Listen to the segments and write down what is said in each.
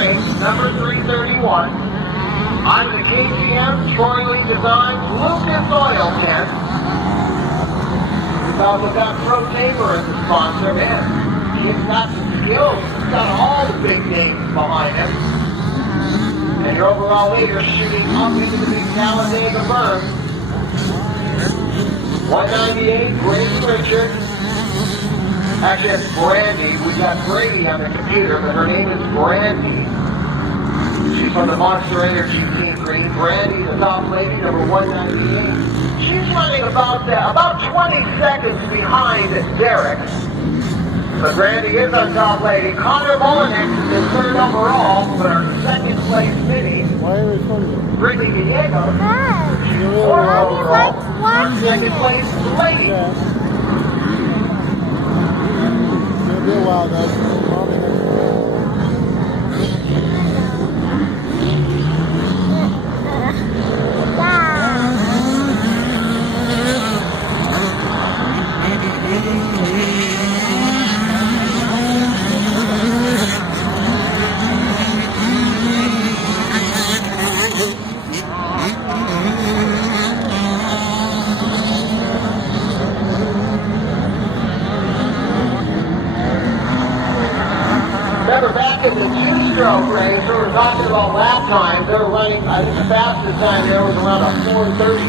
race, number 331. On the KTM Troy designed Lucas Oil Tent. We've also got Pro Taper as a sponsor. Man, he's got some skills. He's got all the big names behind him. And your overall leader shooting up into the big Talladega berm. 198, Brady Richard. Actually, it's Brandy. We got Brady on the computer, but her name is Brandy. She's from the Monster Energy Team Green. Brandy, the top lady, number 198. She's running about 20 seconds behind Derek. But Brandy is on top lady. Connor Mullinex is third overall, but our second place mini. Brittany Diego. Fourth overall. Second place lady. Yeah. It's gonna be a while though. Remember back in the two-stroke race, we were talking about lap time. They were running, I think the fastest time there was around a 4:30.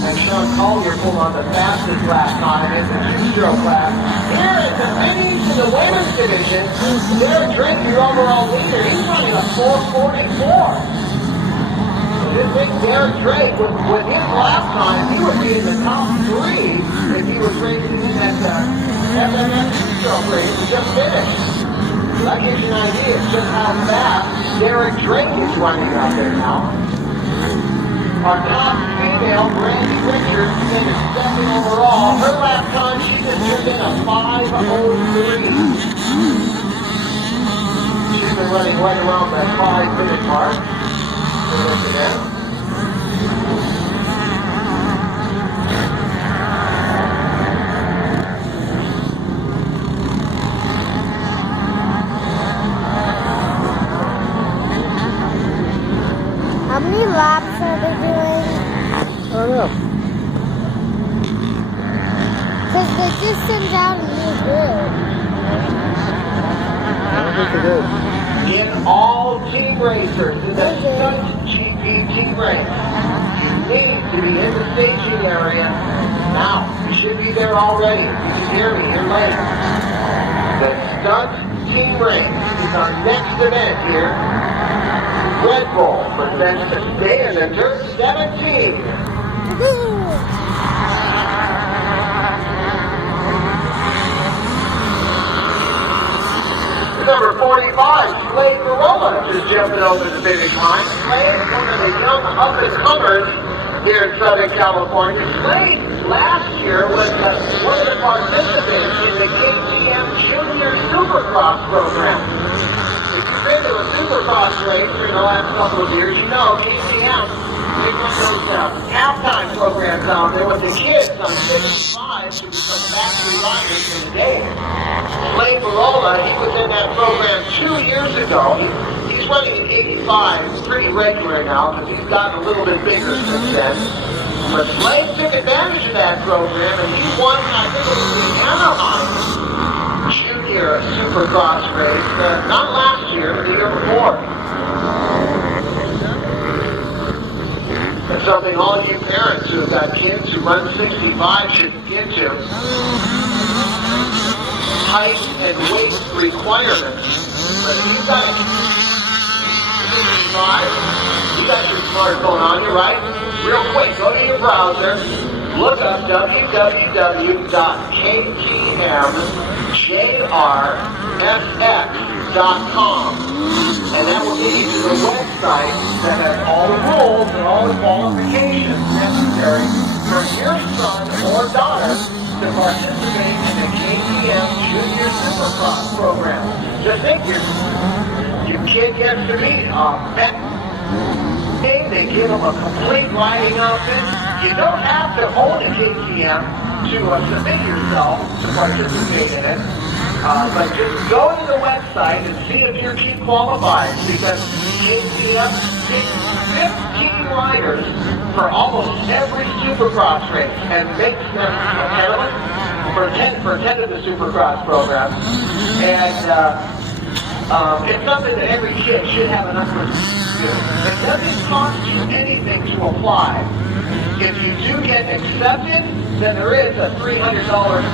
And Sean Collier pulled on the fastest lap time in the two-stroke class. Here at the minis in the women's division, Derek Drake, your overall leader, he's running a 4:44. This big Derek Drake, with his lap time, he would be in the top three if he was racing in that FMS two-stroke race we just finished. So that gives you an idea of just how fast Derek Drake is running out there now. Our top female, Brandy Richards, finished second overall. Her lap time, she just turned in a 5:03. She's been running right around that 5-minute mark. How many laps are they doing? I don't know. Because the distance out is good. I don't think it is. In all team racers in the Stunt GP team race, you need to be in the staging area now. You should be there already. You can hear me, you're late. The Stunt team race is our next event here. Red Bull presents the Stay in the Dirt 17. Number 45, Slade Barola, just jumping over the finish line. Slade, one of the young up-and-comers here in Southern California. Slade, last year, was one of the participants in the KTM Junior Supercross program. If you've been to a Supercross race in the last couple of years, you know KTM, they run those halftime programs out there with the kids on 65 to become factory riders for the day. Slade Barola, he was in that program 2 years ago. He's running an 85 pretty regular now because he's gotten a little bit bigger since then. But Slade took advantage of that program and he won, I think it was the Anaheim Junior Supercross race, not last year, but the year before. It's something all you parents who've got kids who run 65 should get to. Height and weight requirements. But if you've got a 65, you got your smartphone on you, right? Real quick, go to your browser, look up www.ktmjrfx.com. And that will get you to the website that has all the rules and all the qualifications necessary for your son or daughter to participate in the KTM Junior Supercross program. Just think, your kid gets to meet pet. They give them a complete riding outfit. You don't have to own a KTM to submit yourself to participate in it. But just go to the website and see if your team qualifies, because KCF picks 15 riders for almost every Supercross race and makes them a panelist for 10 of the Supercross programs. And it's something that every kid should have an opportunity to do. It doesn't cost you anything to apply. If you do get accepted, then there is a $300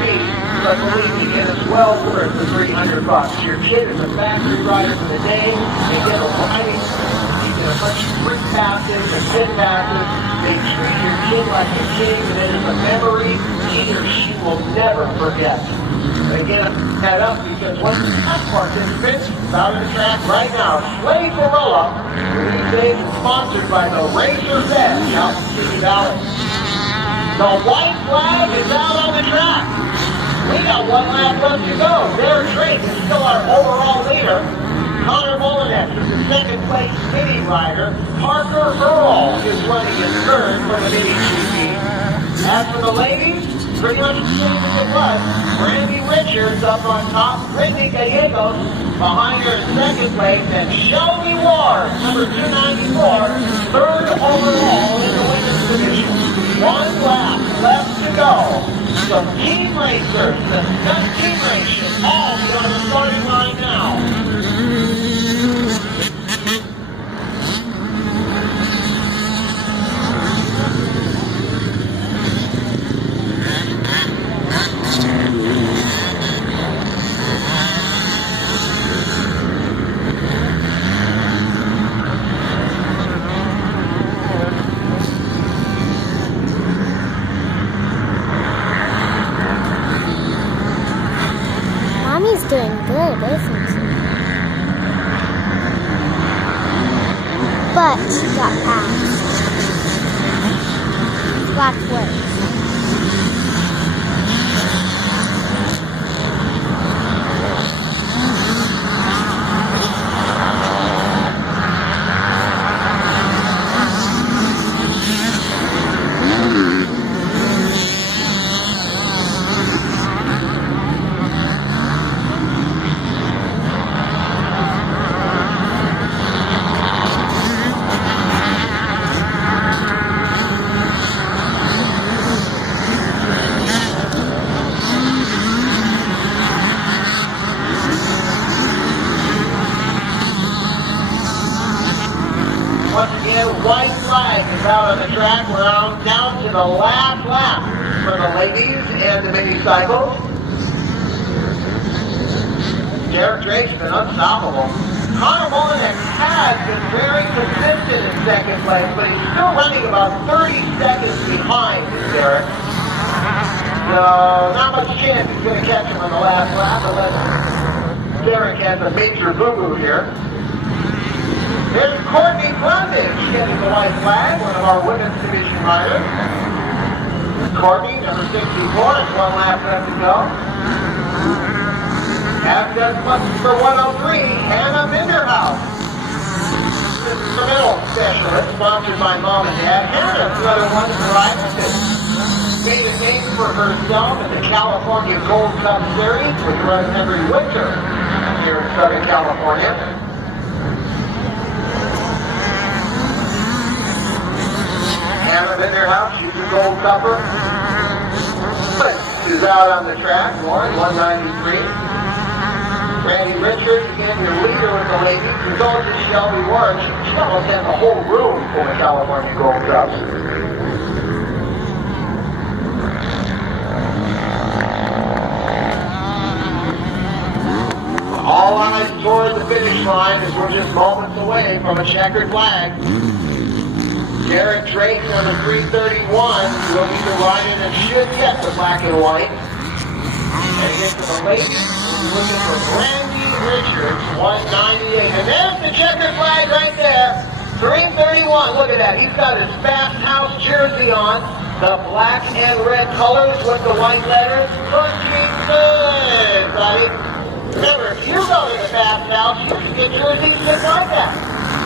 fee, but believe me, it is well worth the $300. Your kid is a factory rider for the day. They get a riding, you get a bunch of free passes and pit passes. They treat your kid like a king, and it is a memory he or she will never forget. Again, head up, because once the top participants out of the track right now, Slade Gorilla, these days is sponsored by the Racer Fed out in City Valley. The white flag is out on the track. We got one lap left to go. Derek Drake is still our overall leader. Connor Molinex is the second place mini rider. Parker Earl is running in third for the mini GP. As for the ladies, pretty much the same as it was. Brandy Richards up on top, Brittany Gallegos behind her in second place, and Shelby Ward, number 294, third overall in the women's division. One lap left to go. Some team racers, the Stunt Team Race, should all be on the starting line now. Mommy's doing good, isn't she? But she got passed. Black words. Once again, white flag is out on the track. We're on down to the last lap for the ladies and the mini cycles. Derek Drake's been unstoppable. Connor Molinex has been very consistent in second place, but he's still running about 30 seconds behind Derek. So, not much chance he's going to catch him on the last lap unless Derek has a major boo-boo here. Here's Courtney Brundage getting the white flag, one of our women's division riders. Courtney, number 64, has one lap left to go. As does much for 103, Hannah Minderhouse. Instrumental specialist, sponsored by Mom and Dad. Hannah's another one of the riders that made a name for herself in the California Gold Cup Series, which runs every winter here in Southern California. Hannah in their house, she's a gold cupper. She's out on the track, Lauren, 193. Brandy Richards, again, your leader with the ladies. There's also Shelby Ward. She almost has a whole room full of California Gold Cups. All eyes toward the finish line as we're just moments away from a checkered flag. Derek Drake, number 331, will be the rider that should get the black and white. And again, for the ladies, we're looking for Brandy Richards, 198. And there's the checkered flag right there. 331, look at that. He's got his Fast House jersey on. The black and red colors with the white letters. Looking good, buddy. Remember, if you go to the Fast House, you can get jerseys just like that.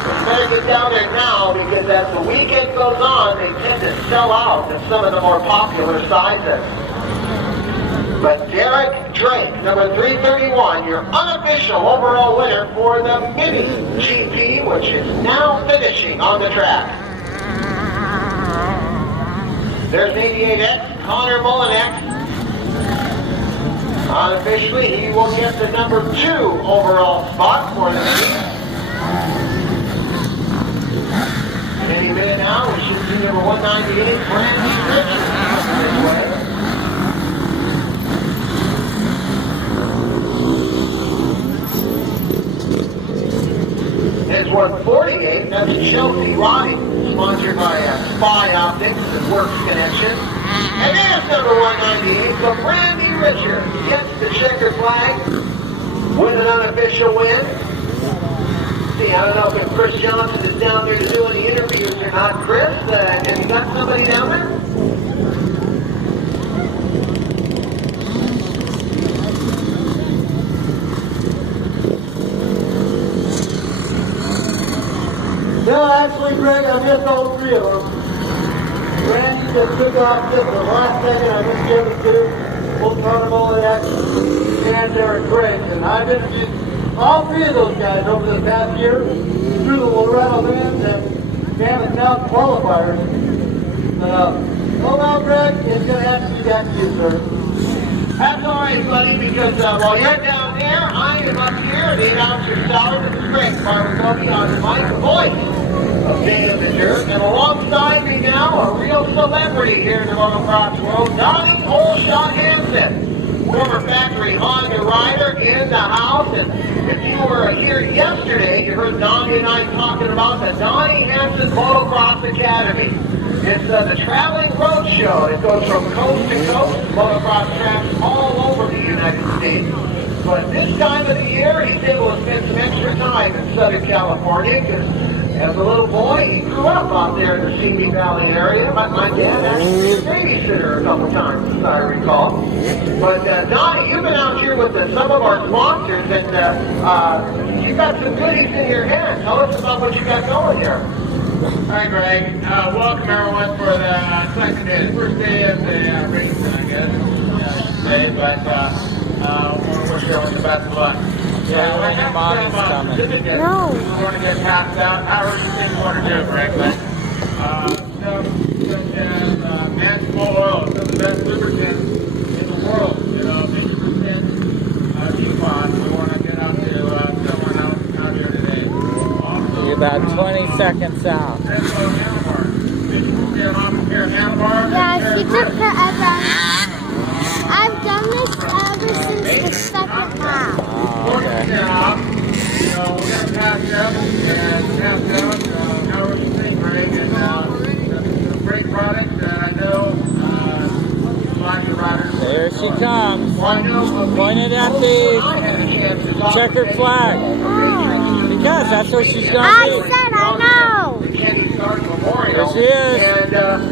You better get down there now, because as the weekend goes on, they tend to sell out in some of the more popular sizes. But Derek Drake, number 331, your unofficial overall winner for the Mini GP, which is now finishing on the track. There's 88X, Connor Mullinex. Unofficially, he will get the number 2 overall spot for the Mini. And any minute now, we should see number 198, Brandon Richards, this way. There's 148, that's Chelsea Roddy, sponsored by Spy Optics and Works Connection. And there's number 198, so Brandy Richards gets the checker flag with an unofficial win. See, I don't know if Chris Johnson is down there to do any interviews or not. Chris, have you got somebody down there? No, actually, Greg, I missed all 3 of them. Randy just took off just the last second. I missed the other 2. Both Connor Mullinex and Derek Briggs. And I've interviewed all 3 of those guys over the past year through the Loretta Bands and Mammoth Mountain qualifiers. Oh well, Greg, it's going to have to be back to you, sir. That's all right, buddy, because while you're down there, I am up here at 8 ounces sour to the strength bar with Toby on the mic, the voice of Dana the Jerk. And alongside me now, a real celebrity here in the motocross world, Donnie Old Shot Hansen, former factory Honda rider in the house. And if you were here yesterday, you heard Donnie and I talking about the Donnie Hansen Motocross Academy. It's the traveling road show. It goes from coast to coast, motocross tracks all over the United States. But this time of the year, he's able to spend some extra time in Southern California because as a little boy, he grew up out there in the Simi Valley area. My dad actually was a babysitter a couple times, as I recall. But Donnie, you've been out here with some of our sponsors, and you've got some goodies in your hand. Tell us about what you got going here. Hi, Greg. Welcome everyone for the second day, the first day of the race, I guess, today, but I want to wish everyone the best of luck. Yeah, I have some certificates. No. We want to get passed out. However you think you want to do it, Greg, but stuff such as Maximal Oil, some of the best lubricants in the world, 50% coupon. We want to get out to someone out here today. Also, You're about 20 seconds out. Yeah, she took forever. I've done this ever since the second lap. Oh, okay. We're going to pass you up and pass out however you think, Greg, and some great products that I know lots of riders. There she comes. Pointed at the checkered flag. Oh. Because that's what she's going to I do. said I know. There she is.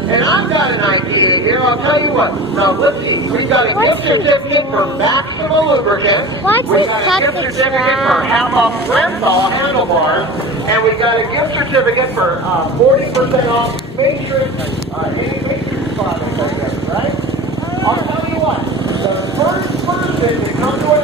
And I've got an idea here. I'll tell you what. Now, let's see. We've got a gift certificate for Maximum Lubricant. Why'd We've you got cut a gift the certificate for track? half-off Renthal handlebars. And we've got a gift certificate for 40% off Matrix, any Matrix products, I guess, right? I'll tell you what. The first person to come to an